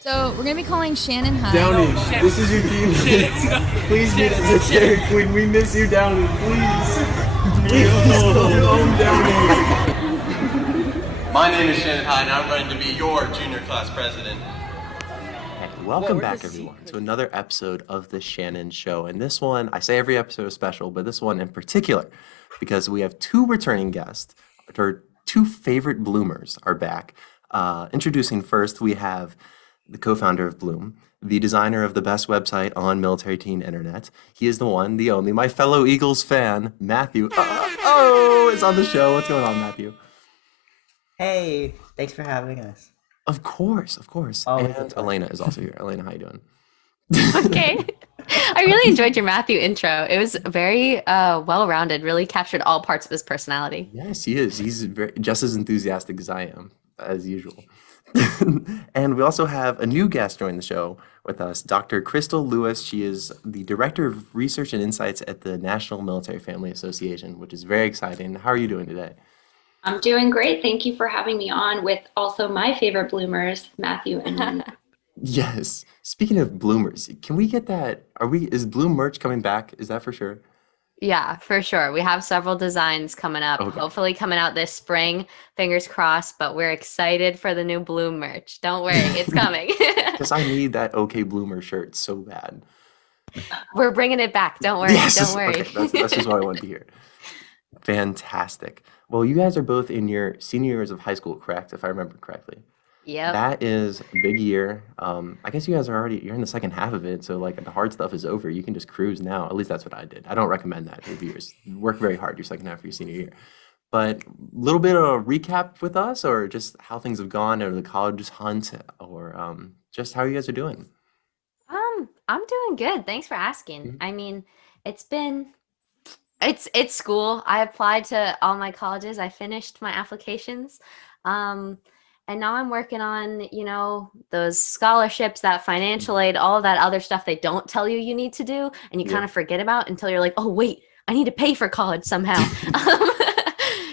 So we're gonna be calling Shannon High. Downey, this is your team. Please meet us at Dairy Queen. We miss you, Downey. Please. Please come home, Downey. My name is Shannon High, and I'm running to be your junior class president. Welcome back, everyone, to another episode of The Shannon Show. And this one, I say every episode is special, but this one in particular, because we have two returning guests, our two favorite bloomers are back. Introducing first, we have the co-founder of Bloom, the designer of the best website on military teen internet. He is the one, the only, my fellow Eagles fan, Matthew. Is on the show. What's going on, Matthew? Hey, thanks for having us. Of course. Always And Elena is also here. Elena, how you doing? Okay. I really enjoyed your Matthew intro. It was very well-rounded, really captured all parts of his personality. Yes, he is. He's just as enthusiastic as I am, as usual. And we also have a new guest joining the show with us, Dr. Crystal Lewis. She is the Director of Research and Insights at the National Military Family Association, which is very exciting. How are you doing today? I'm doing great. Thank you for having me on with also my favorite bloomers, Matthew and me. Yes. Speaking of bloomers, can we get that? Is Bloom merch coming back? Is that for sure? Yeah, for sure. We have several designs coming up, hopefully coming out this spring, fingers crossed, but we're excited for the new Bloom merch. Don't worry, it's coming. Because I need that OK Bloomer shirt so bad. We're bringing it back. Don't worry. Yes. Don't worry. Okay, that's just what I want to hear. Fantastic. Well, you guys are both in your senior years of high school, correct? If I remember correctly. Yep. That is a big year. I guess you guys you're in the second half of it, so like the hard stuff is over. You can just cruise now. At least that's what I did. I don't recommend that to viewers. Work very hard your second half of your senior year. But a little bit of a recap with us, or just how things have gone, or the college hunt, or just how you guys are doing. I'm doing good. Thanks for asking. Mhm. I mean, it's school. I applied to all my colleges. I finished my applications. And now I'm working on, those scholarships, that financial aid, all of that other stuff they don't tell you need to do, and you kind of forget about until you're like, oh, wait, I need to pay for college somehow.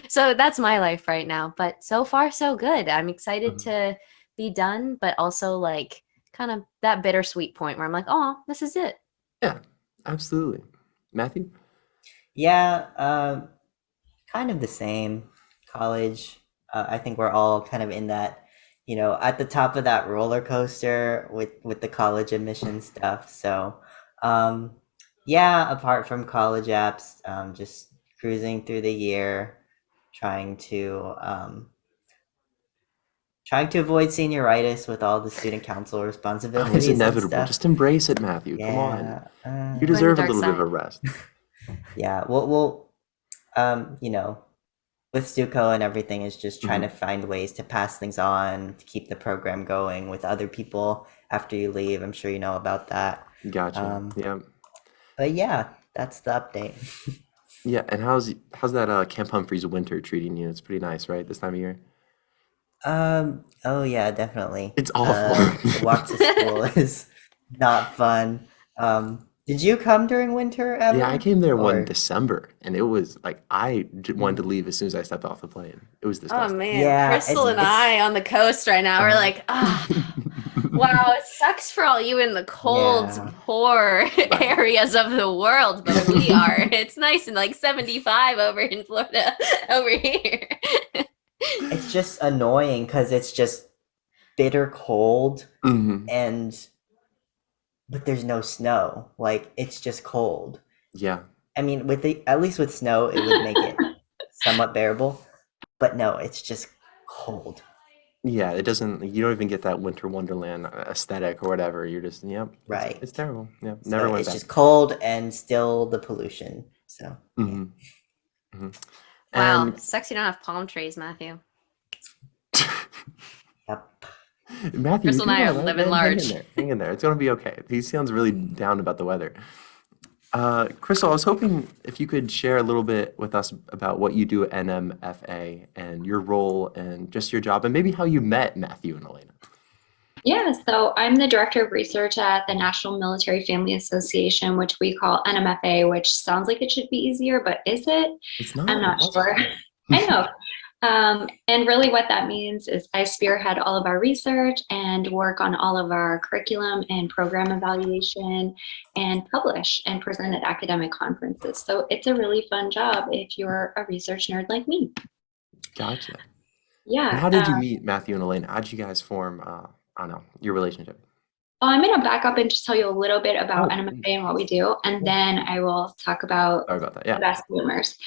So that's my life right now. But so far, so good. I'm excited to be done, but also like kind of that bittersweet point where I'm like, oh, this is it. Yeah, absolutely. Matthew? Yeah, kind of the same. College. I think we're all kind of in that, at the top of that roller coaster with the college admission stuff. So, apart from college apps, just cruising through the year, trying to avoid senioritis with all the student council responsibilities. It's inevitable. And stuff. Just embrace it, Matthew. Come on. You deserve a little bit of a rest. Yeah, we'll with Stuco and everything is just trying to find ways to pass things on, to keep the program going with other people after you leave. I'm sure you know about that. Gotcha. Yeah. But yeah, that's the update. Yeah, and how's that Camp Humphreys winter treating you? It's pretty nice, right? This time of year. Oh yeah, definitely. It's awful. The walk to school is not fun. Did you come during winter ever? Yeah, I came there one December, and it was like I wanted to leave as soon as I stepped off the plane. It was Oh disgusting. man, Yeah, Crystal and I on the coast right now, we're like, wow, it sucks for all you in the cold, Yeah. poor areas of the world, but we are. It's nice and like 75 over in Florida over here. It's just annoying because it's just bitter cold but there's no snow. Like it's just cold. Yeah. I mean, at least with snow, it would make it somewhat bearable. But no, it's just cold. Yeah, you don't even get that winter wonderland aesthetic or whatever. You're just, Right. It's terrible. Yeah, So never went it's back. just cold and still the pollution. So Wow, And sucks you don't have palm trees, Matthew. yep. Matthew, Crystal and I come are on, living man, large. Hang in there. It's gonna be okay. He sounds really down about the weather. Crystal, I was hoping if you could share a little bit with us about what you do at NMFA and your role and just your job, and maybe how you met Matthew and Elena. Yeah, so I'm the Director of Research at the National Military Family Association, which we call NMFA, which sounds like it should be easier, but is it? It's not. I'm not That's sure. hard. I know. And really what that means is I spearhead all of our research and work on all of our curriculum and program evaluation and publish and present at academic conferences. So it's a really fun job if you're a research nerd like me. Gotcha. And Yeah. how did you meet Matthew and Elena? How did you guys form, I don't know, your relationship? I'm going to back up and just tell you a little bit about Oh, NMFA and what we do, and then I will talk about sorry about that. the Yeah. best bloomers.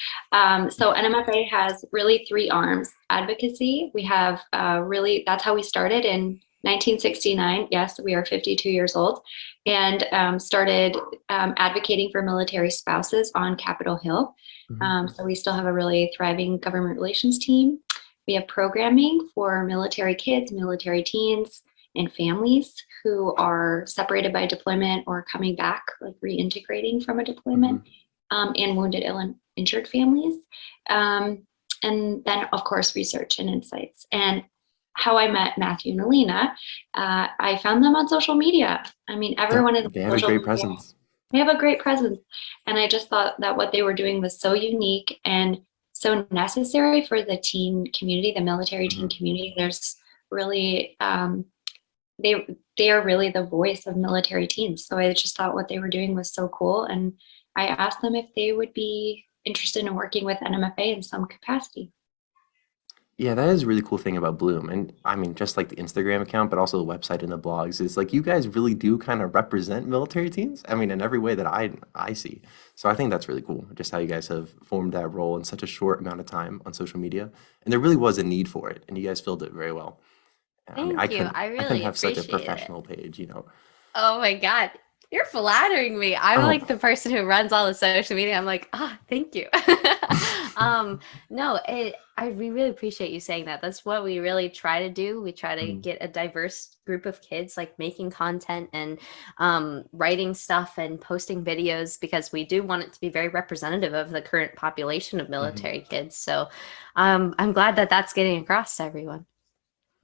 So NMFA has really three arms. Advocacy, we have that's how we started in 1969. Yes, we are 52 years old, and started advocating for military spouses on Capitol Hill. So we still have a really thriving government relations team. We have programming for military kids, military teens, and families who are separated by deployment or coming back, like reintegrating from a deployment, and wounded, ill, and injured families. And then, of course, research and insights. And how I met Matthew and Elena, I found them on social media. I mean, everyone is They on have a social great media. presence. They have a great presence. And I just thought that what they were doing was so unique and so necessary for the teen community, the military teen community. There's really, they are really the voice of military teens. So I just thought what they were doing was so cool. And I asked them if they would be interested in working with NMFA in some capacity. Yeah, that is a really cool thing about Bloom. And I mean, just like the Instagram account, but also the website and the blogs, is like you guys really do kind of represent military teens. I mean, in every way that I see. So I think that's really cool, just how you guys have formed that role in such a short amount of time on social media. And there really was a need for it, and you guys filled it very well. I mean, Thank you. I I couldn't really have such a appreciate it. professional page, you know. Oh my God. You're flattering me. I'm Oh, like the person who runs all the social media. I'm like, thank you. No, we really appreciate you saying that. That's what we really try to do. We try to get a diverse group of kids, like making content and writing stuff and posting videos, because we do want it to be very representative of the current population of military kids. So I'm glad that that's getting across to everyone.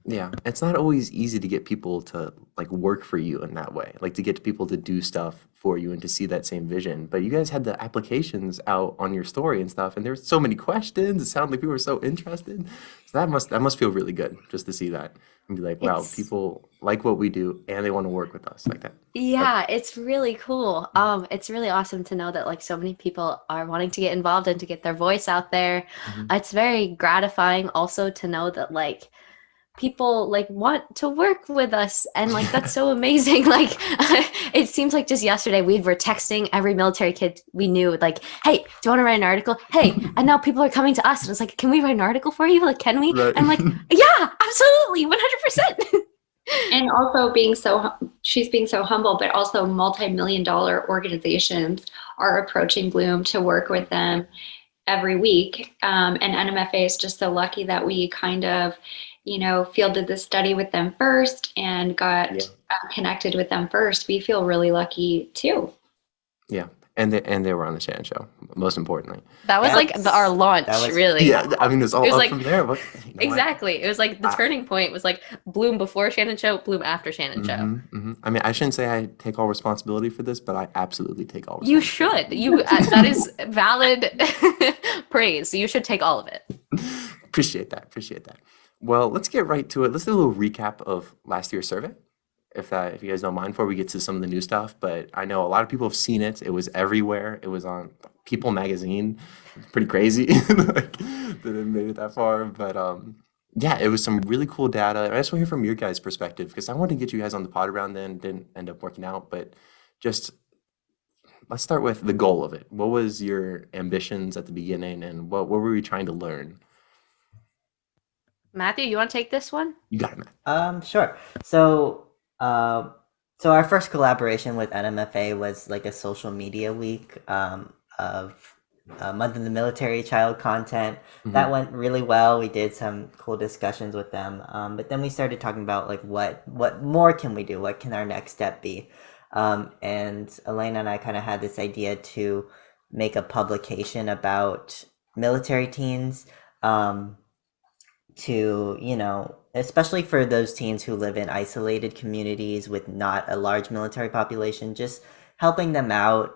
yeah, it's not always easy to get people to like work for you in that way, like to get people to do stuff for you and to see that same vision. But you guys had the applications out on your story and stuff, and there's so many questions. It sounded like people were so interested. So that must feel really good just to see that and be like, wow, It's- people like what we do and they want to work with us like that. Yeah, it's really cool. It's really awesome to know that like so many people are wanting to get involved and to get their voice out there. It's very gratifying also to know that like people like want to work with us, and like that's so amazing. Like it seems like just yesterday we were texting every military kid we knew, like, hey, do you want to write an article? Hey, and now people are coming to us and it's like, can we write an article for you? Like, can we? Right. And I'm like, yeah, absolutely, 100%. And also she's being so humble, but also multi-million-dollar organizations are approaching Bloom to work with them every week. And NMFA is just so lucky that we kind of, fielded the study with them first and got connected with them first. We feel really lucky too. Yeah, and they were on the Shannon show, most importantly. That was like our launch, really. Yeah, I mean, it was all It was up like- from there. What, Exactly. It was like the turning point was like Bloom before Shannon show, Bloom after Shannon show. I mean, I shouldn't say I take all responsibility for this, but I absolutely take all You responsibility. should. That is valid praise. You should take all of it. Appreciate that. Well, let's get right to it. Let's do a little recap of last year's survey, if you guys don't mind, before we get to some of the new stuff. But I know a lot of people have seen it. It was everywhere. It was on People magazine. It's pretty crazy like, that it made it that far. But yeah, it was some really cool data. I just want to hear from your guys' perspective, because I wanted to get you guys on the pod around then. Didn't end up working out, but just let's start with the goal of it. What was your ambitions at the beginning, and what were we trying to learn? Matthew, you want to take this one? You got it, Matt. Sure. So our first collaboration with NMFA was like a social media week of Month in the Military Child content. That went really well. We did some cool discussions with them. But then we started talking about like what more can we do? What can our next step be? And Elena and I kind of had this idea to make a publication about military teens, to, especially for those teens who live in isolated communities with not a large military population, just helping them out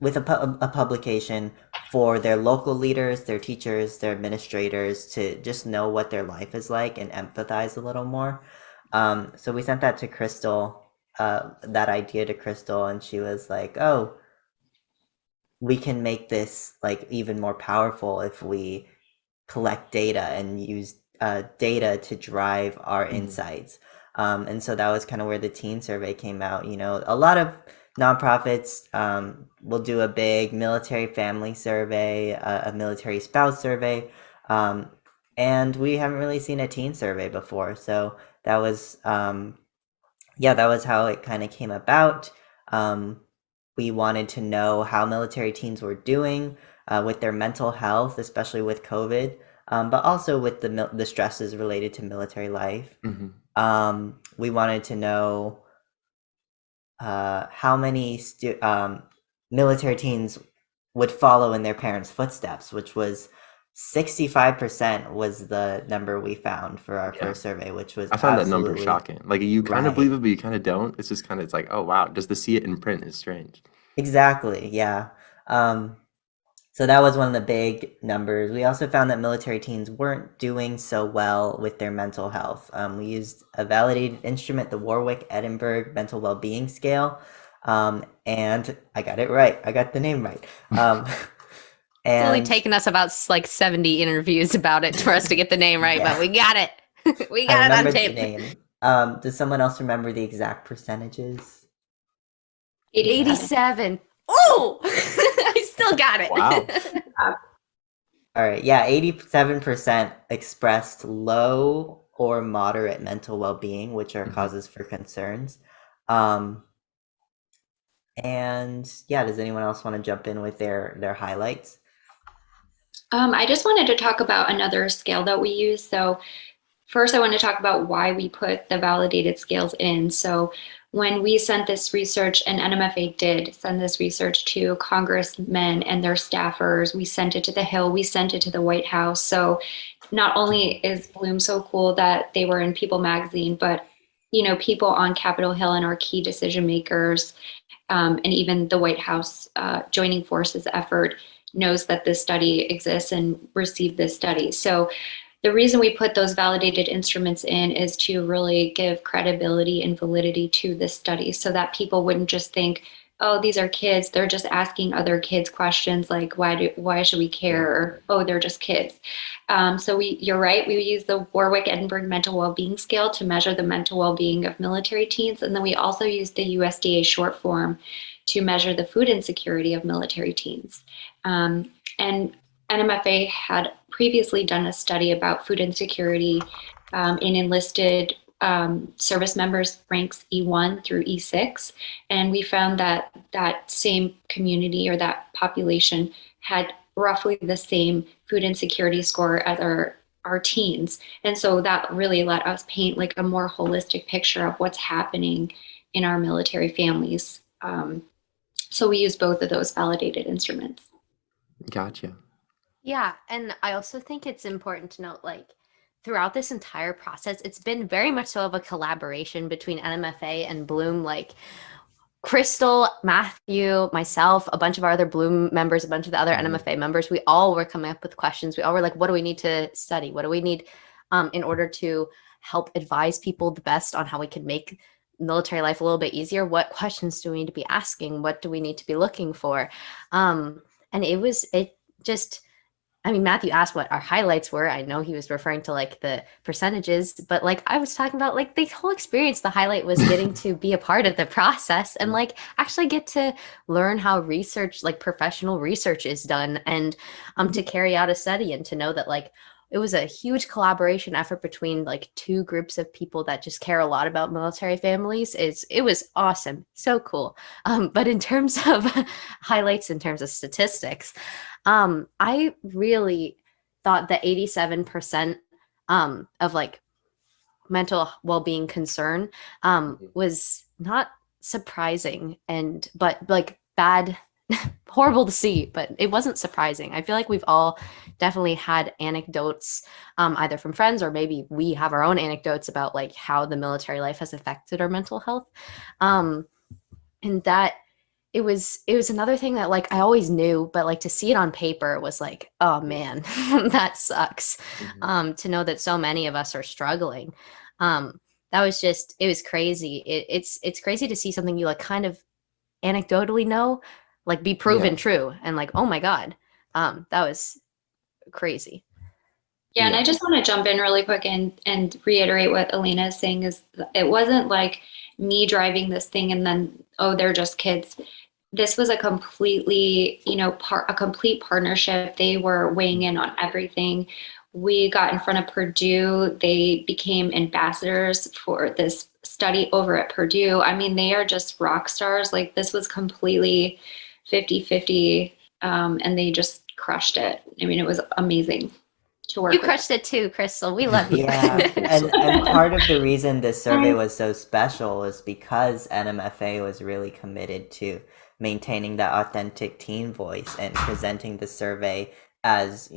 with a publication for their local leaders, their teachers, their administrators to just know what their life is like and empathize a little more. So we sent that to Crystal, that idea to Crystal, and she was like, "Oh, we can make this like even more powerful if we collect data and use data to drive our insights." And so that was kind of where the teen survey came out. You know, a lot of nonprofits will do a big military family survey, a military spouse survey, and we haven't really seen a teen survey before. So that was, that was how it kind of came about. We wanted to know how military teens were doing with their mental health, especially with COVID, but also with the stresses related to military life. We wanted to know how many military teens would follow in their parents' footsteps, which was 65% was the number we found for our first survey, which was I found that number shocking. Like you kind of believe it, but you kind of don't. It's just kind of, it's like, oh wow, just to see it in print is strange. Exactly. Yeah. So that was one of the big numbers. We also found that military teens weren't doing so well with their mental health. We used a validated instrument, the Warwick-Edinburgh Mental Wellbeing Scale, and I got it right. I got the name right. It's only taken us about like 70 interviews about it for us to get the name right, but we got it. We got it on tape. The name. Does someone else remember the exact percentages? 87. Oh, I still got it. Wow. All right. Yeah, 87% expressed low or moderate mental well-being, which are causes for concerns. And yeah, does anyone else want to jump in with their highlights? I just wanted to talk about another scale that we use. So first, I want to talk about why we put the validated scales in. So when we sent this research, and NMFA did send this research to congressmen and their staffers, we sent it to the Hill, we sent it to the White House. So not only is Bloom so cool that they were in People magazine, but you know, people on Capitol Hill and our key decision makers, and even the White House joining forces effort knows that this study exists and received this study. So the reason we put those validated instruments in is to really give credibility and validity to this study so that people wouldn't just think, oh, these are kids, they're just asking other kids questions like, why should we care? Or, oh, they're just kids. So you're right, we use the Warwick-Edinburgh Mental Wellbeing Scale to measure the mental well-being of military teens. And then we also use the USDA short form to measure the food insecurity of military teens. And NMFA had previously done a study about food insecurity in enlisted service members ranks E1 through E6. And we found that that same community or that population had roughly the same food insecurity score as our teens. And so that really let us paint like a more holistic picture of what's happening in our military families. So we use both of those validated instruments. Gotcha. Yeah, and I also think it's important to note, like, throughout this entire process, it's been very much so of a collaboration between NMFA and Bloom. Like, Crystal, Matthew, myself, a bunch of our other Bloom members, a bunch of the other NMFA members, we all were coming up with questions. We all were like, what do we need to study? What do we need in order to help advise people the best on how we can make military life a little bit easier? What questions do we need to be asking? What do we need to be looking for? And I mean, Matthew asked what our highlights were. I know he was referring to like the percentages, but like I was talking about like the whole experience. The highlight was getting to be a part of the process and like actually get to learn how research, like professional research is done, and to carry out a study and to know that like it was a huge collaboration effort between like two groups of people that just care a lot about military families. It was awesome. So cool. But in terms of highlights, in terms of statistics, I really thought that 87% of like mental well-being concern was not surprising, but like bad, horrible to see, but it wasn't surprising. I feel like we've all definitely had anecdotes either from friends or maybe we have our own anecdotes about like how the military life has affected our mental health. And that it was another thing that like I always knew, but like to see it on paper was like, oh man, that sucks. To know that so many of us are struggling. That was just it was crazy. It's crazy to see something you like kind of anecdotally know, like be proven Yeah. true and like, oh my God. That was crazy. Yeah, and Yeah. I just want to jump in really quick and reiterate what Elena is saying is it wasn't like me driving this thing and then, oh, they're just kids. This was a completely, a complete partnership. They were weighing in on everything. We got in front of Purdue. They became ambassadors for this study over at Purdue. I mean, they are just rock stars. Like this was completely 50-50, and they just crushed it. I mean, it was amazing to work You with. crushed it too, Crystal. We love you. Yeah, So- and part of the reason this survey was so special is because NMFA was really committed to maintaining that authentic teen voice and presenting the survey as,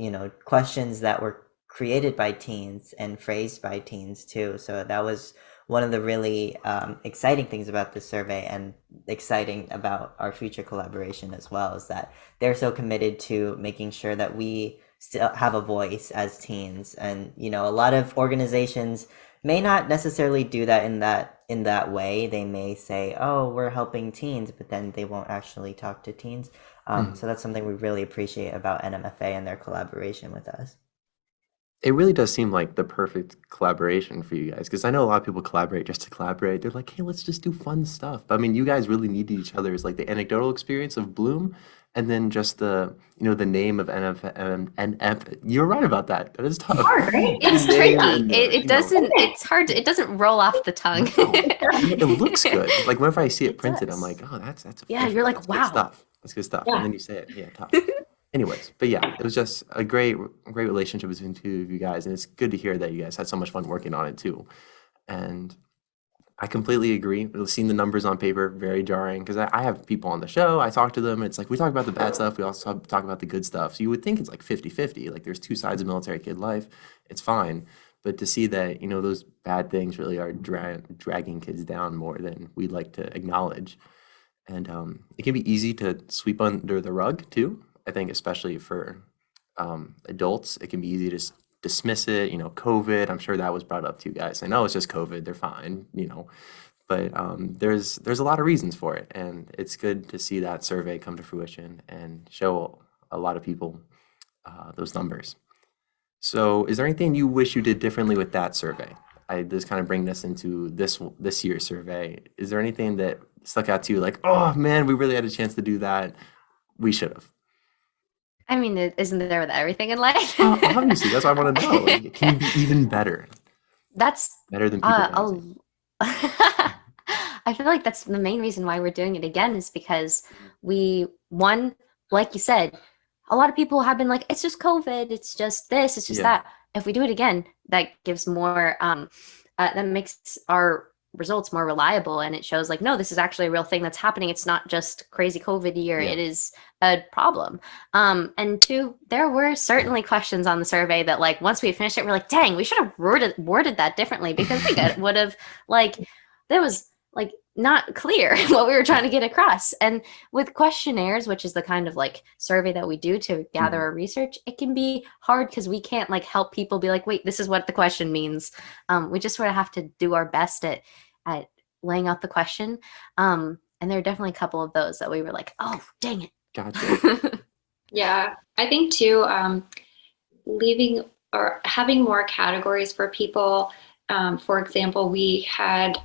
questions that were created by teens and phrased by teens too. So that was one of the really exciting things about this survey and exciting about our future collaboration as well is that they're so committed to making sure that we still have a voice as teens. And a lot of organizations may not necessarily do that in that way. They may say, oh, we're helping teens, but then they won't actually talk to teens. So that's something we really appreciate about NMFA and their collaboration with us. It really does seem like the perfect collaboration for you guys because I know a lot of people collaborate just to collaborate. They're like, hey, let's just do fun stuff. But I mean, you guys really need each other's like the anecdotal experience of Bloom and then just the name of NF. You're right about that. That is tough. Hard, right? It's The name tricky. and the, It doesn't, it's hard to, it doesn't roll off the tongue. and it looks good. Like whenever I see it It printed, I'm does. like, oh, that's Yeah, official. you're like, That's good wow. stuff. That's good stuff. Yeah. And then you say it, yeah, tough. Anyways, but yeah, it was just a great relationship between the two of you guys, and it's good to hear that you guys had so much fun working on it too. And I completely agree. Seeing the numbers on paper, very jarring because I have people on the show, I talk to them, and it's like we talk about the bad stuff, we also talk about the good stuff. So you would think it's like 50-50, like there's two sides of military kid life, it's fine. But to see that, those bad things really are dragging kids down more than we'd like to acknowledge. And it can be easy to sweep under the rug too. I think especially for adults, it can be easy to dismiss it. COVID. I'm sure that was brought up to you guys. I know it's just COVID. They're fine. But there's a lot of reasons for it, and it's good to see that survey come to fruition and show a lot of people those numbers. So, is there anything you wish you did differently with that survey? I just kind of bring this into this year's survey. Is there anything that stuck out to you like, oh man, we really had a chance to do that. We should have. I mean, isn't there with everything in life? Obviously, that's what I want to know. Like, can you be even better? That's Better than people rising? I feel like that's the main reason why we're doing it again is because one, like you said, a lot of people have been like, it's just COVID, it's just this, it's just Yeah. that. If we do it again, that gives more, that makes our results more reliable and it shows like, no, this is actually a real thing that's happening. It's not just crazy COVID year, Yeah. it is a problem. And two, there were certainly questions on the survey that like, once we finished it, we're like, dang, we should have worded that differently because we would have like, that was like not clear what we were trying to get across. And with questionnaires, which is the kind of like survey that we do to gather our research, it can be hard because we can't like help people be like, wait, this is what the question means. We just sort of have to do our best at laying out the question. And there are definitely a couple of those that we were like, oh, dang it. Gotcha. Yeah, I think too, leaving or having more categories for people. For example, we had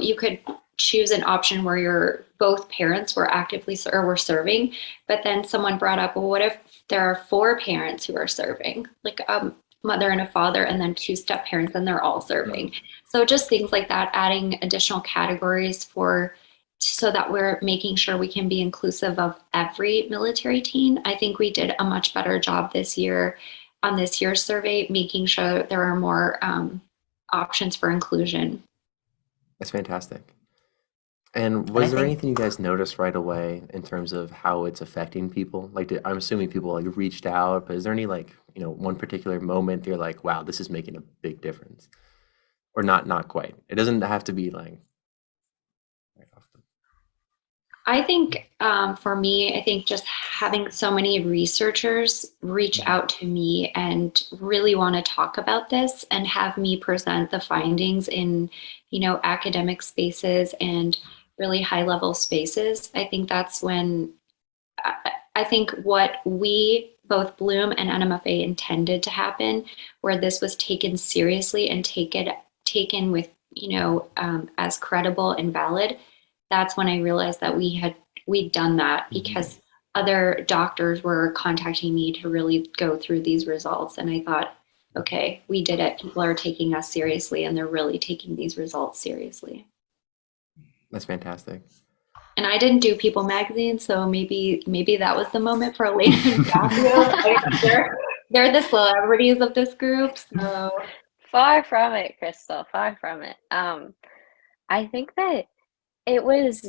you could choose an option where your both parents were actively or were serving, but then someone brought up, well, what if there are 4 parents who are serving, like a mother and a father, and then 2 step parents, and they're all serving. So just things like that, adding additional categories so that we're making sure we can be inclusive of every military teen. I think we did a much better job this year on this year's survey, making sure there are more options for inclusion. That's fantastic. And I was there think- anything you guys noticed right away in terms of how it's affecting people? Like, I'm assuming people like reached out, but is there any like, one particular moment you're like, wow, this is making a big difference? Or not quite. It doesn't have to be like right off the I think for me, I think just having so many researchers reach out to me and really want to talk about this and have me present the findings in, academic spaces and really high level spaces. I think that's when I think what we, both Bloom and NMFA, intended to happen, where this was taken seriously and taken with, as credible and valid. That's when I realized that we'd done that, because other doctors were contacting me to really go through these results. And I thought, okay, we did it. People are taking us seriously, and they're really taking these results seriously. That's fantastic. And I didn't do People magazine, so maybe that was the moment for Elena and Matthew. They're the celebrities of this group. So Far from it, Crystal. Far from it. I think that it was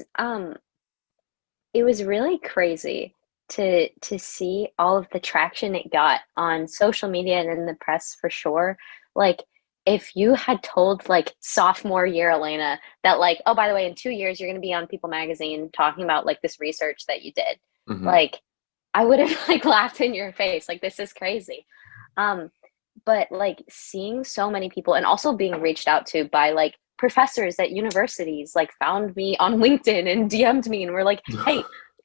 really crazy to see all of the traction it got on social media and in the press for sure. Like, if you had told like sophomore year Elena that like, oh, by the way, in 2 years you're gonna be on People magazine talking about like this research that you did, like I would have like laughed in your face, like this is crazy. But like seeing so many people and also being reached out to by like professors at universities like found me on LinkedIn and DM'd me and were like, hey,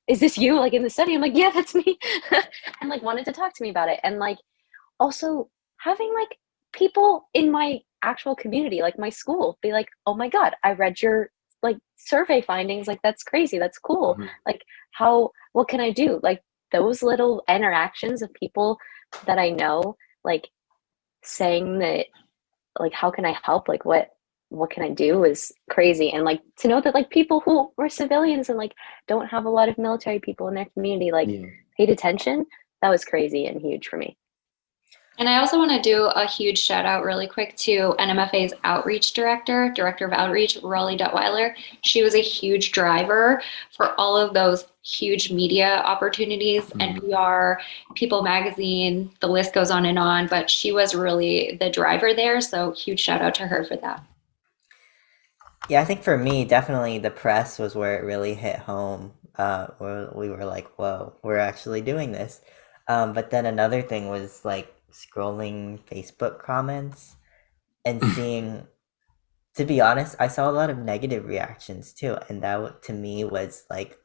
is this you like in the study? I'm like, yeah, that's me. And like wanted to talk to me about it. And like also having like people in my actual community, like my school, be like, oh my God, I read your like survey findings. Like, that's crazy. That's cool. Like, what can I do? Like, those little interactions of people that I know, like saying that, like, how can I help? Like, what can I do is crazy. And like to know that like people who were civilians and like don't have a lot of military people in their community, like paid attention, that was crazy and huge for me. And I also want to do a huge shout out really quick to NMFA's outreach director of outreach, Raleigh Duttweiler. She was a huge driver for all of those huge media opportunities, NPR, People magazine, the list goes on, but she was really the driver there. So huge shout out to her for that. Yeah, I think for me, definitely the press was where it really hit home. Where we were like, whoa, we're actually doing this. But then another thing was like scrolling Facebook comments and seeing, to be honest, I saw a lot of negative reactions too. And that to me was like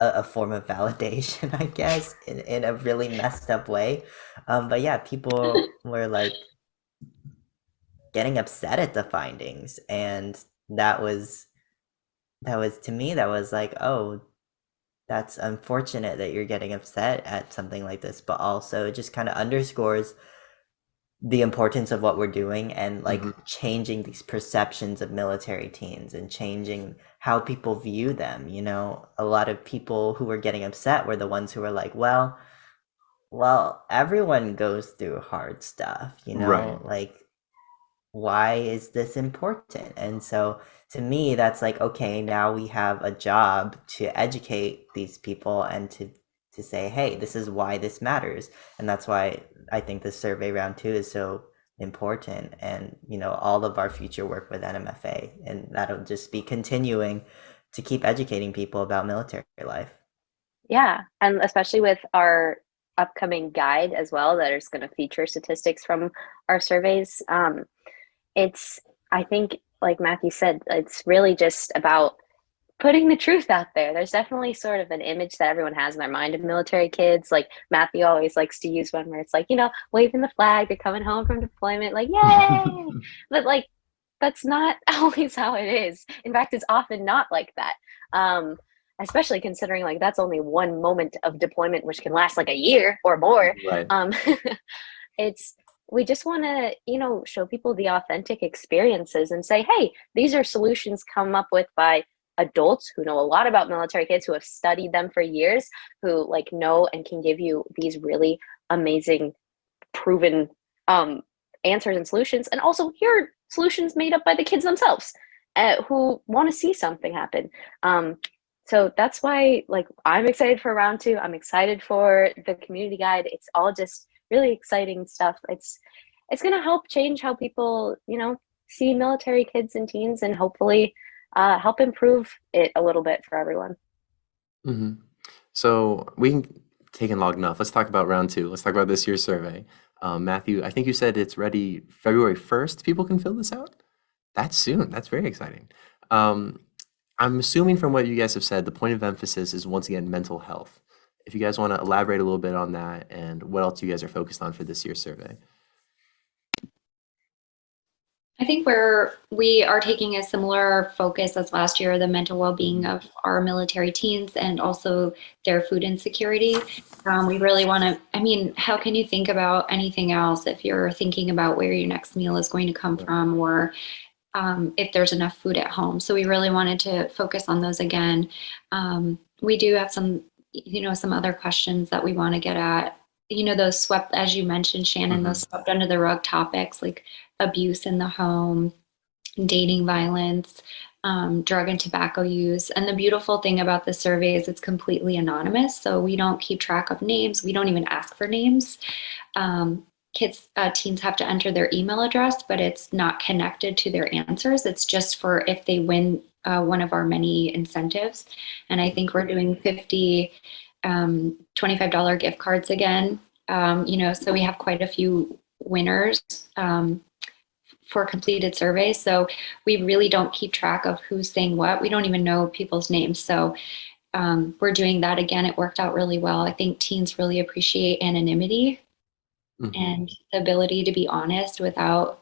a form of validation, I guess, in a really messed up way. But yeah, people were like getting upset at the findings. And that was to me, that was like, oh, that's unfortunate that you're getting upset at something like this, but also it just kind of underscores the importance of what we're doing and like changing these perceptions of military teens and changing how people view them. A lot of people who were getting upset were the ones who were like, well, everyone goes through hard stuff, Right. like, why is this important? And so to me, that's like, okay, now we have a job to educate these people and to say, hey, this is why this matters. And that's why I think the survey round 2 is so important. And all of our future work with NMFA, and that'll just be continuing to keep educating people about military life. Yeah, and especially with our upcoming guide as well that is going to feature statistics from our surveys. It's, I think, like Matthew said, it's really just about putting the truth out there. There's definitely sort of an image that everyone has in their mind of military kids. Like Matthew always likes to use one where it's like, waving the flag, they're coming home from deployment, like, yay! But like, that's not always how it is. In fact, it's often not like that. Especially considering like that's only one moment of deployment, which can last like a year or more. Right. It's, we just want to show people the authentic experiences and say, hey, these are solutions come up with by adults who know a lot about military kids, who have studied them for years, who like know and can give you these really amazing proven answers and solutions. And also here are solutions made up by the kids themselves who want to see something happen. So that's why like I'm excited for round 2. I'm excited for the community guide. It's all just really exciting stuff. It's going to help change how people, see military kids and teens, and hopefully help improve it a little bit for everyone. Hmm. So we can take and log enough. Let's talk about round two. Let's talk about this year's survey. Matthew, I think you said it's ready February 1st. People can fill this out. That's soon. That's very exciting. Um, I'm assuming from what you guys have said, the point of emphasis is once again mental health. If you guys want to elaborate a little bit on that and what else you guys are focused on for this year's survey. I think we are taking a similar focus as last year, the mental well-being of our military teens and also their food insecurity. We really want to, I mean, how can you think about anything else if you're thinking about where your next meal is going to come from, or if there's enough food at home? So we really wanted to focus on those again. We do have some, some other questions that we want to get at. Those swept, as you mentioned, Shannon, those swept under the rug topics like abuse in the home, dating violence, drug and tobacco use. And the beautiful thing about the survey is it's completely anonymous. So we don't keep track of names. We don't even ask for names. Teens have to enter their email address, but it's not connected to their answers. It's just for if they win one of our many incentives. And I think we're doing 50 $25 gift cards again. So we have quite a few winners for completed surveys. So we really don't keep track of who's saying what. We don't even know people's names. So we're doing that again. It worked out really well. I think teens really appreciate anonymity and the ability to be honest without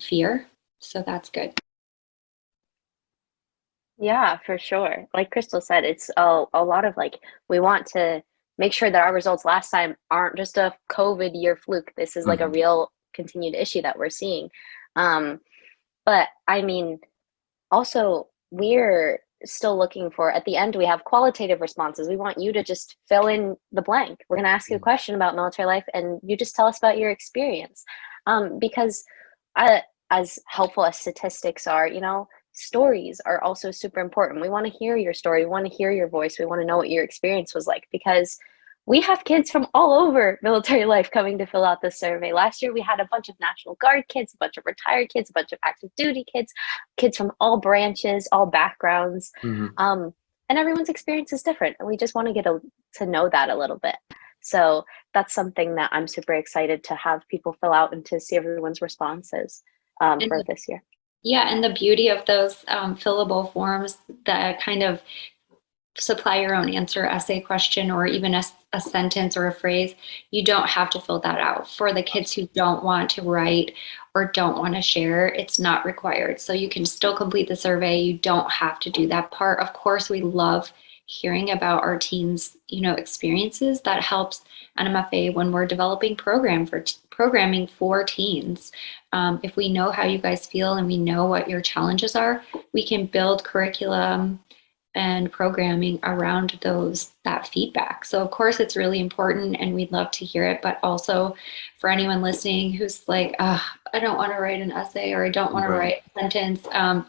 fear. So that's good. Yeah, for sure. Like Crystal said, it's a lot of like, we want to make sure that our results last time aren't just a COVID year fluke. This is like a real continued issue that we're seeing. But I mean, also, we're still looking for, at the end, we have qualitative responses. We want you to just fill in the blank. We're going to ask you a question about military life, and you just tell us about your experience. Because as helpful as statistics are, stories are also super important. We want to hear your story. We want to hear your voice. We want to know what your experience was like, because we have kids from all over military life coming to fill out this survey. Last year, we had a bunch of National Guard kids, a bunch of retired kids, a bunch of active duty kids, kids from all branches, all backgrounds. And everyone's experience is different. And we just want to get to know that a little bit. So that's something that I'm super excited to have people fill out and to see everyone's responses for this year. Yeah, and the beauty of those fillable forms that kind of supply your own answer, essay question, or even a sentence or a phrase, you don't have to fill that out. For the kids who don't want to write or don't want to share, it's not required. So you can still complete the survey. You don't have to do that part. Of course, we love hearing about our teens, experiences. That helps NMFA when we're developing programming for teens. If we know how you guys feel and we know what your challenges are, we can build curriculum and programming around that feedback. So of course it's really important and we'd love to hear it, but also for anyone listening who's like, I don't want to write an essay or I don't want to write a sentence,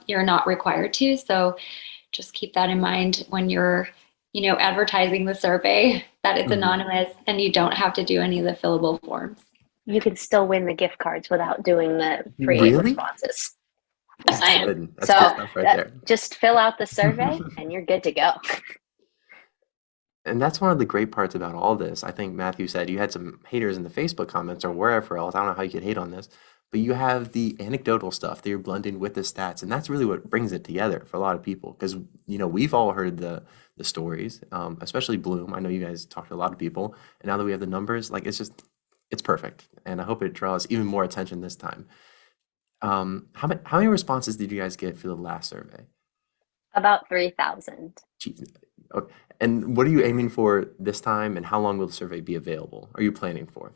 you're not required to. So just keep that in mind when you're, advertising the survey, that it's anonymous and you don't have to do any of the fillable forms. You can still win the gift cards without doing the free responses. That's good. That's good stuff right there. Just fill out the survey and you're good to go. And that's one of the great parts about all this. I think Matthew said you had some haters in the Facebook comments or wherever else. I don't know how you could hate on this, but you have the anecdotal stuff that you're blending with the stats. And that's really what brings it together for a lot of people. Because, we've all heard the stories, especially Bloom. I know you guys talked to a lot of people. And now that we have the numbers, it's perfect. And I hope it draws even more attention this time. How many responses did you guys get for the last survey? About 3,000. Okay. And what are you aiming for this time, and how long will the survey be available? Are you planning for?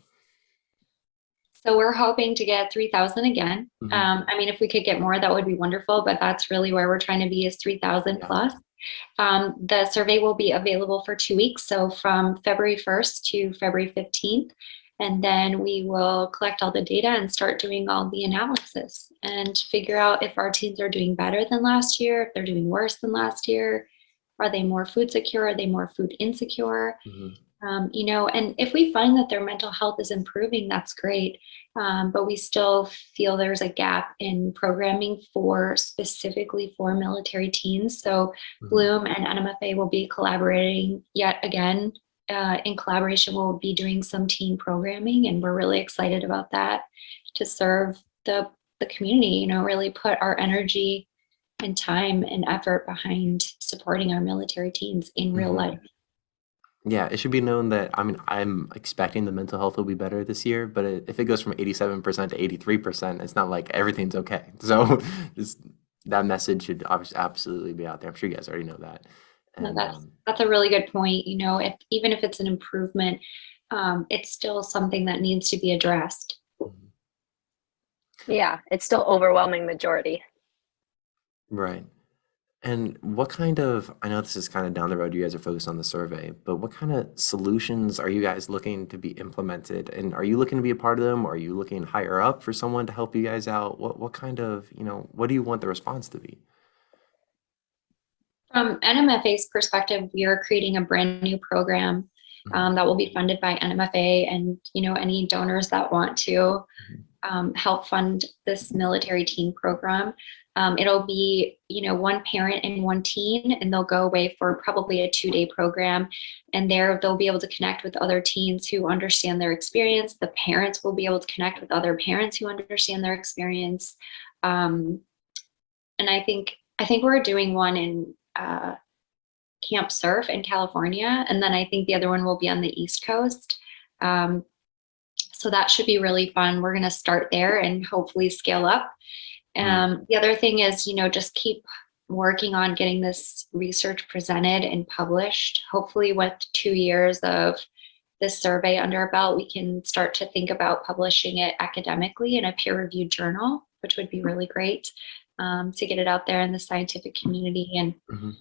So we're hoping to get 3,000 again. If we could get more, that would be wonderful, but that's really where we're trying to be, is 3,000 plus. The survey will be available for 2 weeks. So from February 1st to February 15th. And then we will collect all the data and start doing all the analysis and figure out if our teens are doing better than last year, if they're doing worse than last year. Are they more food secure? Are they more food insecure? You know, and if we find that their mental health is improving, that's great. But we still feel there's a gap in programming for specifically for military teens. So Mhm. Bloom and NMFA will be collaborating yet again. In collaboration, we'll be doing some teen programming, and we're really excited about that to serve the community. You know, really put our energy and time and effort behind supporting our military teens in real Mhm. life. Yeah, it should be known that I mean I'm expecting the mental health will be better this year, but if it goes from 87% to 83%, it's not like everything's okay. So just that message should obviously absolutely be out there. I'm sure you guys already know that. No, And that's a really good point. You know, if even if it's an improvement, it's still something that needs to be addressed. Mhm. Yeah, it's still overwhelming majority. Right. And what kind of, I know this is kind of down the road, you guys are focused on the survey, but what kind of solutions are you guys looking to be implemented? And are you looking to be a part of them? Or are you looking higher up for someone to help you guys out? What kind of, what do you want the response to be? From NMFA's perspective, we are creating a brand new program Mhm. that will be funded by NMFA, and you know, any donors that want to Mhm. help fund this military teen program. It'll be, you know, one parent and one teen, and they'll go away for probably a 2-day program. And there they'll be able to connect with other teens who understand their experience. The parents will be able to connect with other parents who understand their experience. Um, and I think we're doing one in Camp Surf in California, and then I think the other one will be on the East Coast. Um, so that should be really fun. We're going to start there and hopefully scale up. Mm. The other thing is, you know, just keep working on getting this research presented and published. Hopefully, with 2 years of this survey under our belt, we can start to think about publishing it academically in a peer-reviewed journal, which would be really great to get it out there in the scientific community, Mhm.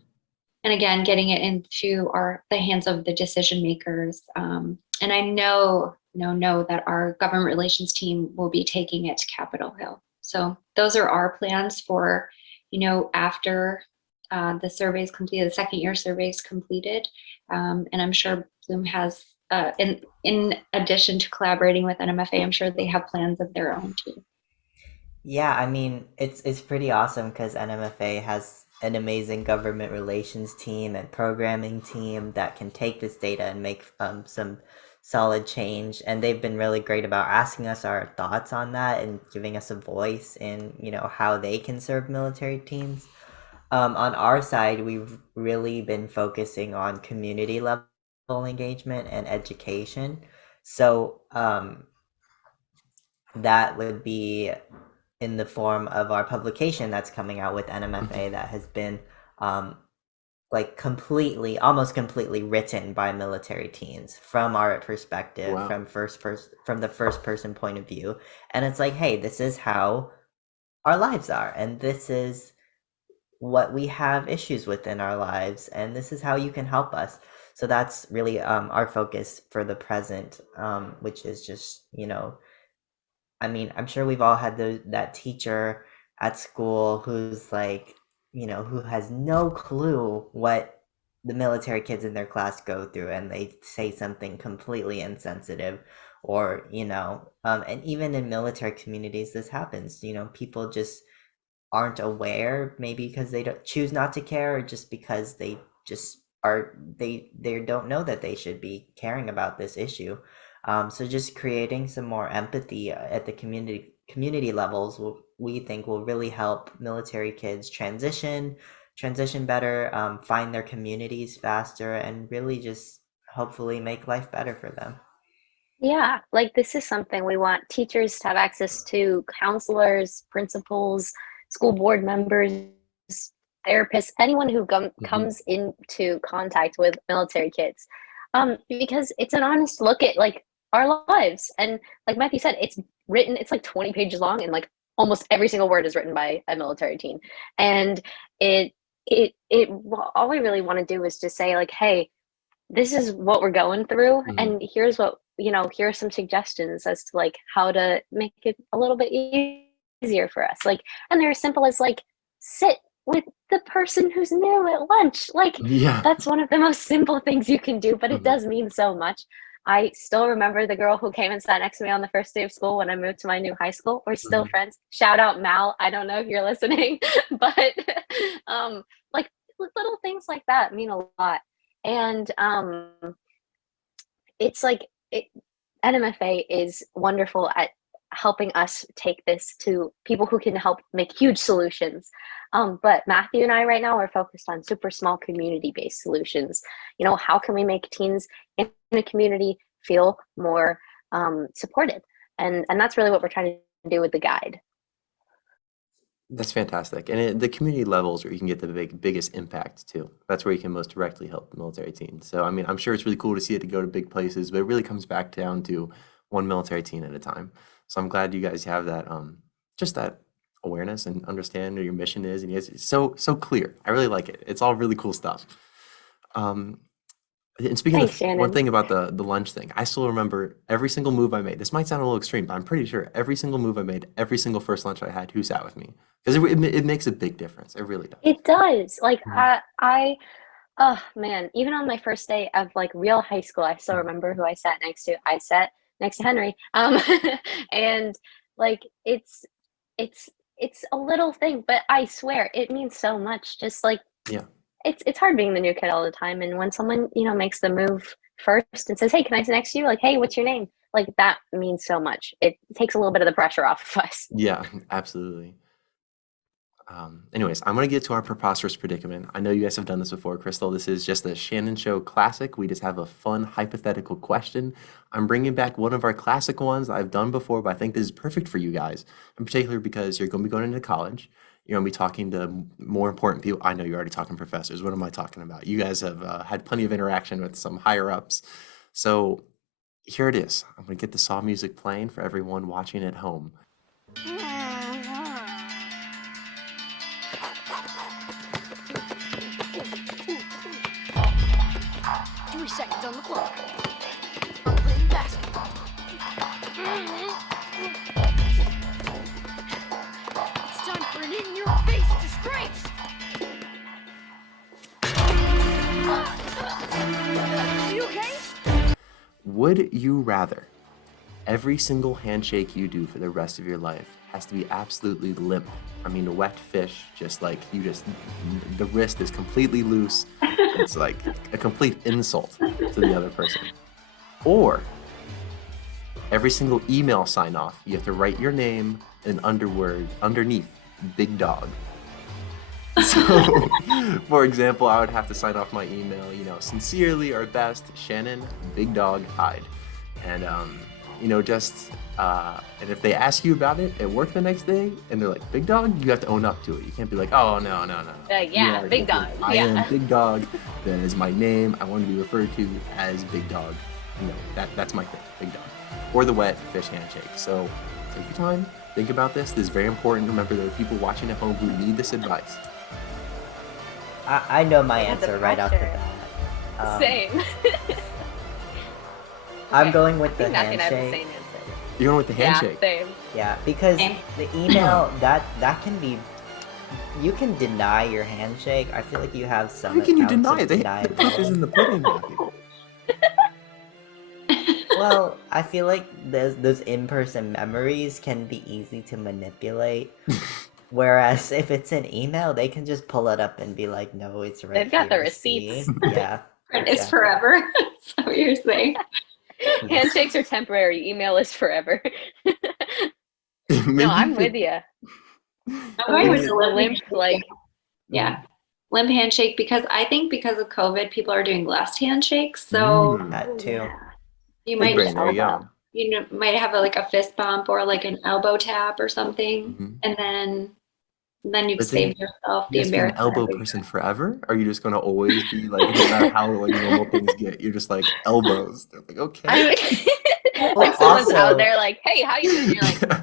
and again, getting it into the hands of the decision makers. And I know that our government relations team will be taking it to Capitol Hill. So those are our plans for, you know, after the survey is completed, the second year survey is completed. And I'm sure Bloom has, in addition to collaborating with NMFA, I'm sure they have plans of their own too. Yeah, I mean, it's pretty awesome because NMFA has an amazing government relations team and programming team that can take this data and make some solid change. And they've been really great about asking us our thoughts on that and giving us a voice in, how they can serve military teams. On our side, we've really been focusing on community level engagement and education. So that would be in the form of our publication that's coming out with Mhm. NMFA that has been um, like almost completely written by military teens from our perspective, Wow. from the first person point of view. And it's like, hey, this is how our lives are, and this is what we have issues with in our lives, and this is how you can help us. So that's really our focus for the present, which is just, I mean, I'm sure we've all had that teacher at school who's like, who has no clue what the military kids in their class go through, and they say something completely insensitive, or, and even in military communities, this happens. People just aren't aware, maybe because they don't choose not to care, or just because they just are they don't know that they should be caring about this issue. So just creating some more empathy at the community levels we think will really help military kids transition better, find their communities faster, and really just hopefully make life better for them. Yeah, like this is something we want teachers to have access to, counselors, principals, school board members, therapists, anyone who Mhm. comes into contact with military kids. Because it's an honest look at like our lives. And like Matthew said, it's like 20 pages long, and like almost every single word is written by a military teen. And it, all we really want to do is just say, like, hey, this is what we're going through, Mhm. and here's what, here are some suggestions as to like how to make it a little bit easier for us, like, and they're as simple as like sit with the person who's new at lunch. Like, Yeah. that's one of the most simple things you can do, but it Mhm. does mean so much. I still remember the girl who came and sat next to me on the first day of school when I moved to my new high school. We're still Mhm. friends. Shout out Mal. I don't know if you're listening, but like little things like that mean a lot. And it's like NMFA is wonderful at helping us take this to people who can help make huge solutions. But Matthew and I right now are focused on super small community-based solutions. How can we make teens in a community feel more supported? And that's really what we're trying to do with the guide. That's fantastic. And the community levels where you can get the biggest impact too. That's where you can most directly help the military teens. So, I mean, I'm sure it's really cool to see it to go to big places, but it really comes back down to one military teen at a time. So I'm glad you guys have that, just that awareness and understand what your mission is. And it's so clear. I really like it. It's all really cool stuff. Um, and speaking of Thanks, one Shannon. thing about the lunch thing, I still remember every single move I made. This might sound a little extreme, but I'm pretty sure every single move I made, every single first lunch I had, who sat with me, because it makes a big difference. It really does. It does. Like Mhm. oh man, even on my first day of like real high school, I still Mhm. remember who I sat next to. I sat next to Henry. And like it's it's a little thing, but I swear it means so much. Just like Yeah. it's hard being the new kid all the time. And when someone, makes the move first and says, "Hey, can I sit next to you?" Like, "Hey, what's your name?" Like that means so much. It takes a little bit of the pressure off of us. Yeah, absolutely. Anyways, I'm going to get to our preposterous predicament. I know you guys have done this before, Crystal. This is just a Shannon Show classic. We just have a fun hypothetical question. I'm bringing back one of our classic ones that I've done before, but I think this is perfect for you guys, in particular because you're going to be going into college. You're going to be talking to more important people. I know you're already talking professors. What am I talking about? You guys have had plenty of interaction with some higher ups. So here it is. I'm going to get the saw music playing for everyone watching at home. 3 seconds on the clock. I'm playing basketball. It's time for an in-your-face disgrace. Are you okay? Would you rather every single handshake you do for the rest of your life has to be absolutely limp? I mean, a wet fish, just like the wrist is completely loose. It's like a complete insult to the other person. Or every single email sign off, you have to write your name and underneath, big dog. So, for example, I would have to sign off my email, sincerely or best, Shannon, big dog, hide. And, and if they ask you about it at work the next day and they're like, big dog, you have to own up to it. You can't be like, oh, no. Yeah, You big have to, dog. I Yeah. am big dog. That is my name. I want to be referred to as big dog. That's my thing, big dog. Or the wet fish handshake. So take your time, think about this. This is very important. Remember, there are people watching at home who need this advice. I know my Yeah, the answer right off the pressure. bat. Same. I'm Okay. going with I the think Matt can have the handshake. same answer. You're going with the handshake. Yeah, same. Yeah, because Same. the email that can be, you can deny your handshake. I feel like you have some. How can you accounts deny of it? The proof is in the pudding, Matthew. Well, I feel like those in-person memories can be easy to manipulate. Whereas if it's an email, they can just pull it up and be like, "No, it's right They've got the here, see?" receipts. Yeah. Print is Exactly. forever. That's what you're saying. Handshakes are temporary. Email is forever. Maybe No, I'm you with could- you. I'm going with the limp limp, handshake. like Yeah. Limp handshake because I think because of COVID, people are doing less handshakes. So Mm. That too. you Big might brain, just, there you go. might have like a fist bump or like an elbow tap or something. Mhm. And then you've But then saved yourself You the guys be an embarrassment. elbow of it. person forever? Are you just gonna always be like, no matter how like normal things get, you're just like elbows? They're like, okay. like someone's also- out there like, "Hey, how you doing?" You're like,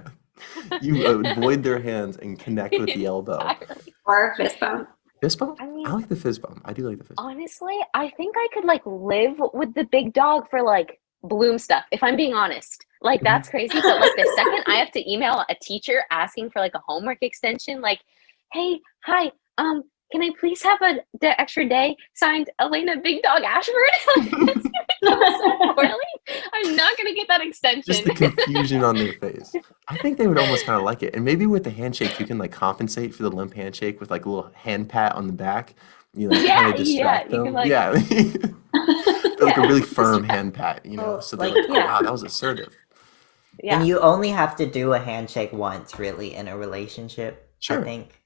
You avoid their hands and connect with the elbow. entirely. Or fist bump. Fist bump? I mean- I like the fist bump. I do like the fist bump. Honestly, I think I could like live with the big dog for like Bloom stuff, if I'm being honest. Like that's crazy, but like the second I have to email a teacher asking for like a homework extension, like, "Hey, hi, can I please have the extra day signed Elena Big Dog Ashburn? It's gonna go so poorly. I'm not gonna get that extension. Just the confusion on their face. I think they would almost kind of like it. And maybe with the handshake, you can like compensate for the limp handshake with like a little hand pat on the back. You know, Yeah, kind of distract you them. can, like- Yeah. Feel like a really firm hand pat, you know. Well, So they're like, like, oh, yeah. wow, that was assertive. Yeah. And you only have to do a handshake once, really, in a relationship. Sure. I think.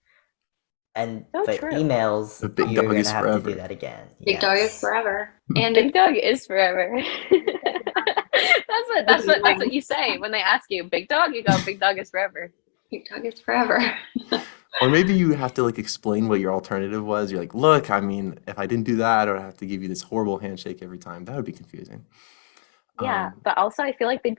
And So but true. emails, The big you're dog gonna is have to forever. do that again. Big dog is Yes. forever. And Big Dog is forever. that's what you say when they ask you Big Dog. You go Big Dog is forever. Big dog is forever. Or maybe you have to like explain what your alternative was. You're like, look, I mean, if I didn't do that, I would have to give you this horrible handshake every time. That would be confusing. Yeah, Um, but also I feel like they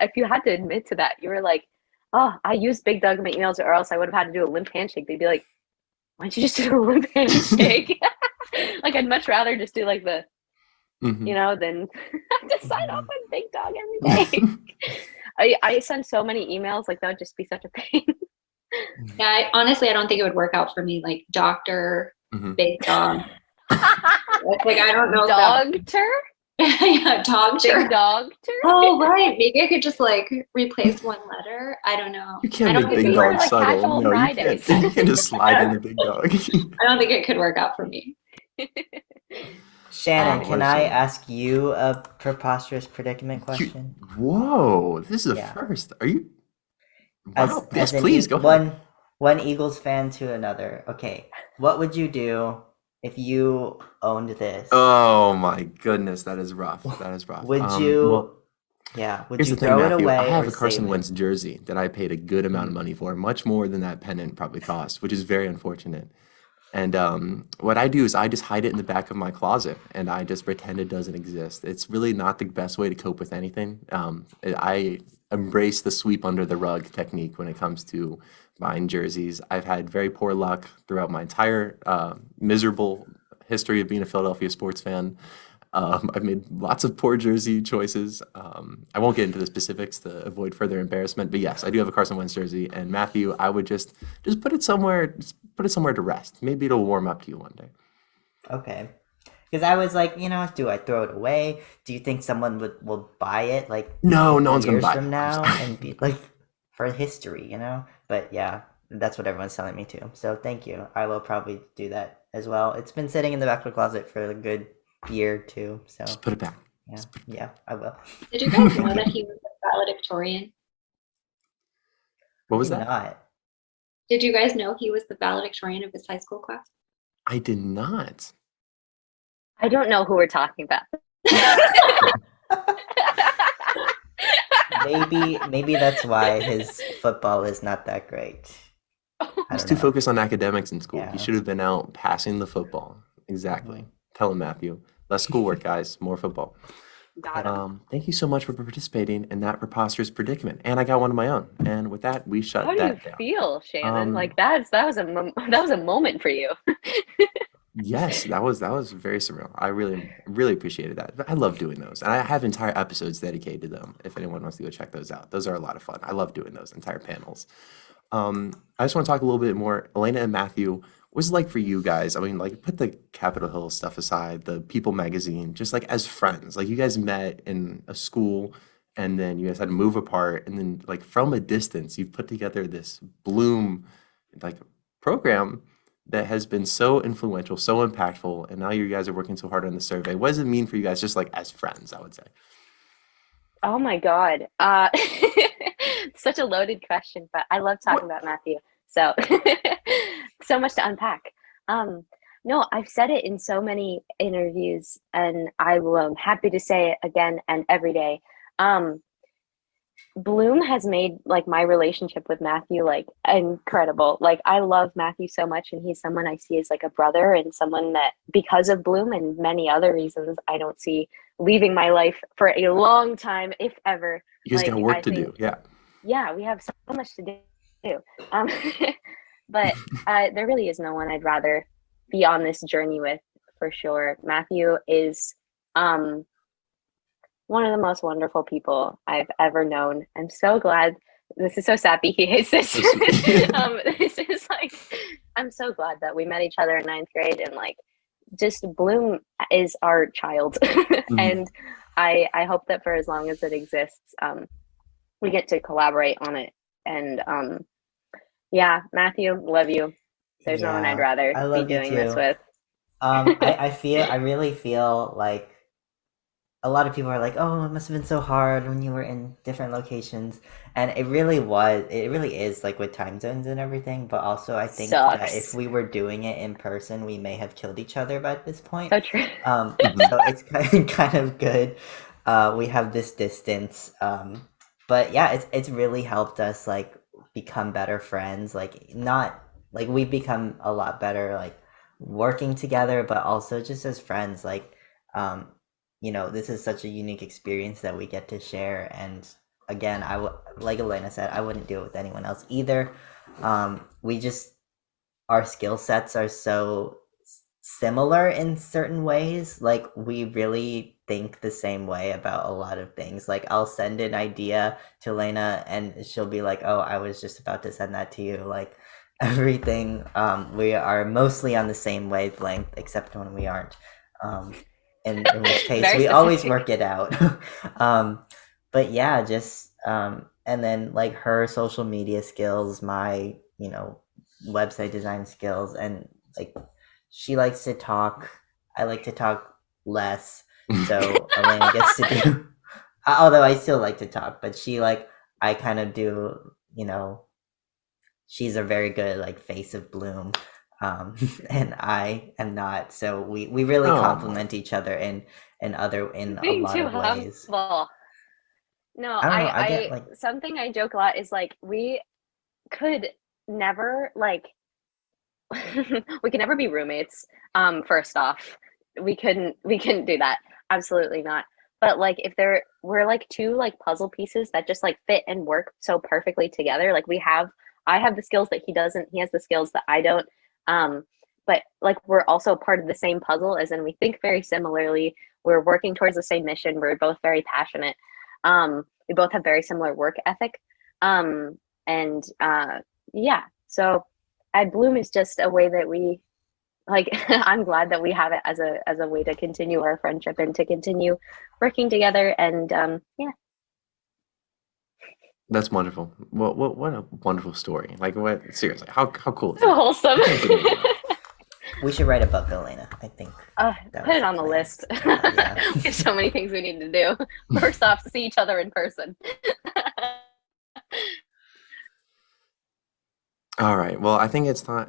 if you had to admit to that, you were like, oh, I used Big Dog in my emails, or else I would have had to do a limp handshake. They'd be like, why don't you just do a limp handshake? Like I'd much rather just do like the, mhm. you know, than have to sign off on Big Dog every day. I send so many emails, like that would just be such a pain. Yeah, honestly, I don't think it would work out for me. Like doctor, Mhm. big dog. Like I don't know. if that- Dogter? Yeah, dog. Big Dogter? Oh right, maybe I could just like replace one letter. I don't know. You I can't don't make think big it Or would dog like subtle. Casual No, you Fridays. can't. You can just slide in the big dog. I don't think it could work out for me. Shannon, Oh, can or I so. ask you a preposterous predicament question? Whoa, this is a Yeah. first. Are you? As, Wow. Yes, as an please E- go ahead. one Eagles fan to another. Okay, what would you do if you owned this? Oh my goodness, that is rough. That is rough. Would you? Well, Yeah. Would here's you the thing, throw it Matthew. I away have or a Carson save Wentz it? jersey that I paid a good amount of money for, much more than that pennant probably cost, which is very unfortunate. And what I do is I just hide it in the back of my closet and I just pretend it doesn't exist. It's really not the best way to cope with anything. I embrace the sweep under the rug technique when it comes to buying jerseys. I've had very poor luck throughout my entire miserable history of being a Philadelphia sports fan. I've made lots of poor jersey choices. I won't get into the specifics to avoid further embarrassment, but yes, I do have a Carson Wentz jersey. And Matthew, I would just put it somewhere, to rest. Maybe it'll warm up to you one day. Okay. Because I was like, do I throw it away? Do you think someone will buy it like No, no 4 one's gonna years buy from it. now and be like for history, But yeah, that's what everyone's telling me too. So thank you. I will probably do that as well. It's been sitting in the back of the closet for a good year or two. So Just put it back. yeah, I will. Did you guys know that he was a valedictorian? What was Maybe that? Not. Did you guys know he was the valedictorian of his high school class? I did not. I don't know who we're talking about. Maybe that's why his football is not that great. I He's don't too know. focused on academics in school. Yeah. He should have been out passing the football. Exactly. Tell him, Matthew. Less schoolwork, guys. More football. Got him. Thank you so much for participating in that preposterous predicament. And I got one of my own. And with that, we shut How do you that down. feel, Shannon? Um, Like that was a moment for you. Yes, that was very surreal. I really appreciated that. I love doing those. And I have entire episodes dedicated to them if anyone wants to go check those out. Those are a lot of fun. I love doing those entire panels. I just want to talk a little bit more. Elena and Matthew, what was it like for you guys? I mean, like put the Capitol Hill stuff aside, the People magazine, just like as friends. Like you guys met in a school and then you guys had to move apart and then like from a distance, you've put together this Bloom like program that has been so influential, so impactful, and now you guys are working so hard on the survey. What does it mean for you guys, just like as friends, I would say? Oh my God. Such a loaded question, but I love talking about Matthew. So so much to unpack. No, I've said it in so many interviews and I will happy to say it again and every day. Bloom has made like my relationship with Matthew like incredible. Like I love Matthew so much and he's someone I see as like a brother and someone that because of Bloom and many other reasons I don't see leaving my life for a long time if ever. You guys Like, got work I to do. think- Yeah. Yeah, we have so much to do. But there really is no one I'd rather be on this journey with for sure. Matthew is one of the most wonderful people I've ever known. I'm so glad. This is so sappy. He hates this. So sweet. This is like I'm so glad that we met each other in ninth grade, and like just Bloom is our child. And I hope that for as long as it exists, we get to collaborate on it. And yeah, Matthew, love you. There's no one I'd Yeah, rather I be love you doing this too. with. I really feel like a lot of people are like, "Oh, it must have been so hard when you were in different locations," and it really was. It really is, like with time zones and everything. But also, I think that if Sucks. we were doing it in person, we may have killed each other by this point. So true. So it's kind of good. We have this distance. But yeah, it's really helped us like become better friends. Like not like we've become a lot better like working together, but also just as friends. Like um this is such a unique experience that we get to share. And again, like Elena said, I wouldn't do it with anyone else either. We just our skill sets are so similar in certain ways. Like we really think the same way about a lot of things. Like I'll send an idea to Elena and she'll be like, "Oh, I was just about to send that to you." Like everything, we are mostly on the same wavelength, except when we aren't. In which case Very we always specific. work it out. But yeah, just and then like her social media skills, my website design skills, and like she likes to talk. I like to talk less, so Elena gets to do. Although I still like to talk, but I kind of do. She's a very good like face of Bloom, and I am not. So we really Oh. complement each other in a Being lot too of ways. humble. No, I don't know. I get like something I joke a lot is like we could never like we could never be roommates. First off, we couldn't do that. Absolutely not. But like if there we're like two like puzzle pieces that just like fit and work so perfectly together. Like I have the skills that he doesn't, he has the skills that I don't. Um, but like we're also part of the same puzzle, as in we think very similarly. We're working towards the same mission. We're both very passionate. We both have very similar work ethic. And yeah, so I Bloom is just a way that we like I'm glad that we have it as a way to continue our friendship and to continue working together. And yeah. That's wonderful. What a wonderful story. Like what seriously, how cool is So that? wholesome. I can't get over that. we should write a book, Elena. I think that Put was it the on the plan. list. Yeah. We have so many things we need to do. First off, see each other in person. All right. Well, I think it's time.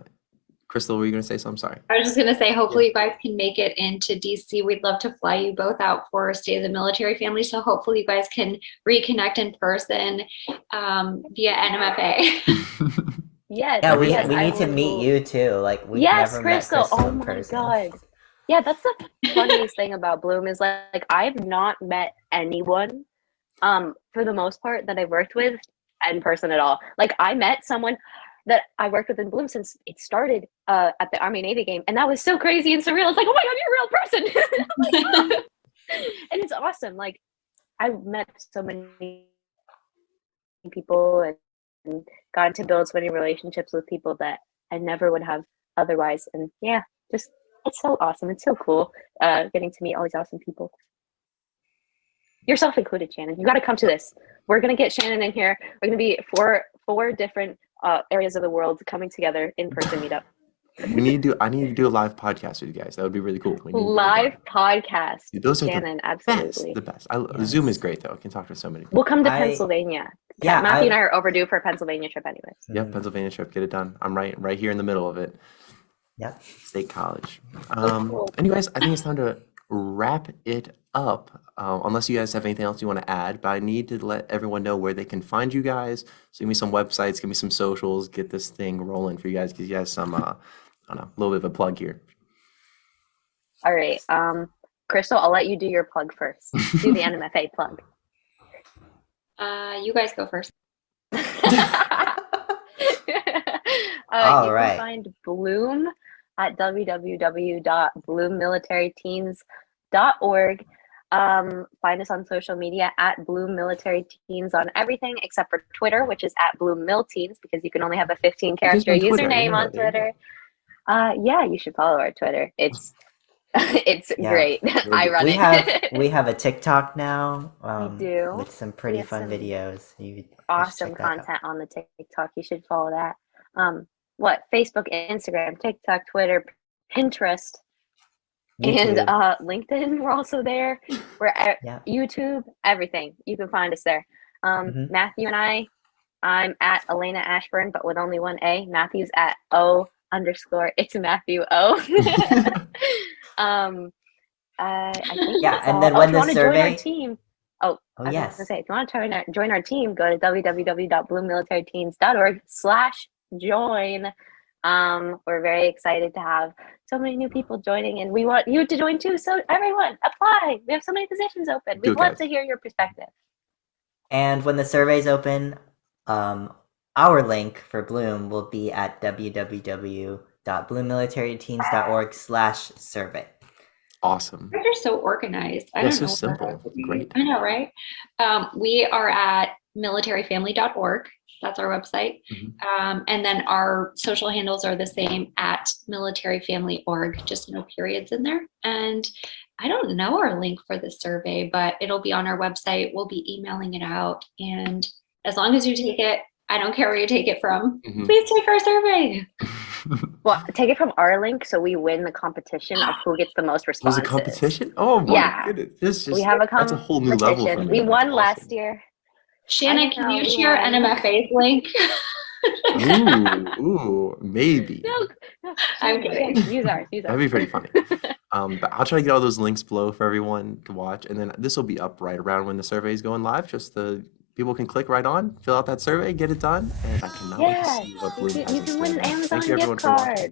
Crystal, were you gonna say something? Sorry. I was just going to say, hopefully you guys can make it into DC. We'd love to fly you both out for State of the Military Family. So hopefully you guys can reconnect in person via NMFA. Yes. Yeah, we yes, I need to would meet love- you too. Like we've Yes, never met Crystal. Crystal Oh in my person. God. Yeah, that's the funniest thing about Bloom is like I've not met anyone for the most part that I've worked with in person at all. Like I met someone that I worked with in Bloom since it started at the Army Navy game, and that was so crazy and surreal. It's like, oh my God, you're a real person. Oh my God. And it's awesome. Like I've met so many people and gotten to build so many relationships with people that I never would have otherwise. And yeah, just it's so awesome. It's so cool getting to meet all these awesome people. Yourself included, Shannon. You got to come to this. We're gonna get Shannon in here. We're gonna be four different areas of the world coming together in person meetup. I need to do a live podcast with you guys. That would be really cool. We need to get it Live done. podcast. Dude, those are Shannon, the absolutely. best. Zoom is Yes. great though. I can talk to so many people. We'll come to I- Pennsylvania. Yeah, Matthew and I- I are overdue for a Pennsylvania trip anyways. Yep, Pennsylvania trip, get it done. I'm right here in the middle of it. Yep. State College. cool. Anyways, I think it's time to wrap it up. Unless you guys have anything else you want to add, but I need to let everyone know where they can find you guys. So give me some websites, give me some socials, get this thing rolling for you guys. Give you guys some, I don't know, a little bit of a plug here. All right. Crystal, I'll let you do your plug first. Do the NMFA plug. You guys go first. All You right. can find Bloom at www.bloommilitaryteens.org. find us on social media at Bloom Military Teens on everything except for Twitter, which is at Bloom Mil Teens, because you can only have a 15-character on Twitter, I didn't username know on that. There you go. Twitter. Yeah, you should follow our Twitter. It's it's Yeah. great. I run it. We have a TikTok now. do. With some pretty have fun some videos. You should Awesome check that out. content on the TikTok. You should follow that. What? Facebook, Instagram, TikTok, Twitter, Pinterest, and YouTube. LinkedIn. We're also there. We're at Yeah. YouTube. Everything. You can find us there. Mhm. Matthew and I'm at Elena Ashburn, but with only one A. Matthew's at O_. It's Matthew O. I think Yeah, that's and all. then Oh, when if you the want to join our survey- team. Oh, I was yes. gonna say, if you want to join our team, go to www.bloommilitaryteens.org/join. We're very excited to have so many new people joining, and we want you to join too. So everyone, apply. We have so many positions open. Do We'd it, love guys. to hear your perspective. And when the survey's open, our link for Bloom will be at www.bloommilitaryteens.org/survey. Awesome. They're just so organized. I Yeah, don't so know. simple. Great. I know, right? We are at militaryfamily.org. That's our website. And then our social handles are the same at militaryfamily.org, just no periods in there. And I don't know our link for the survey, but it'll be on our website. We'll be emailing it out. And as long as you take it, I don't care where you take it from, please take our survey. Well, take it from our link so we win the competition of who gets the most There's responses. a competition? Oh my Yeah. goodness. This We just have a that's a whole new level for competition. me. We won That's last awesome. year. Shannon, I can know, you we share won. NMFA's link? Ooh, maybe. No, I'm kidding. Use ours. That'd be pretty funny. But I'll try to get all those links below for everyone to watch, and then this will be up right around when the survey is going live. Just the people can click right on, fill out that survey, get it done, and I cannot wait to Yeah, see what you Bloom can, has you in can store. win an Thank Amazon you everyone gift for watching. card.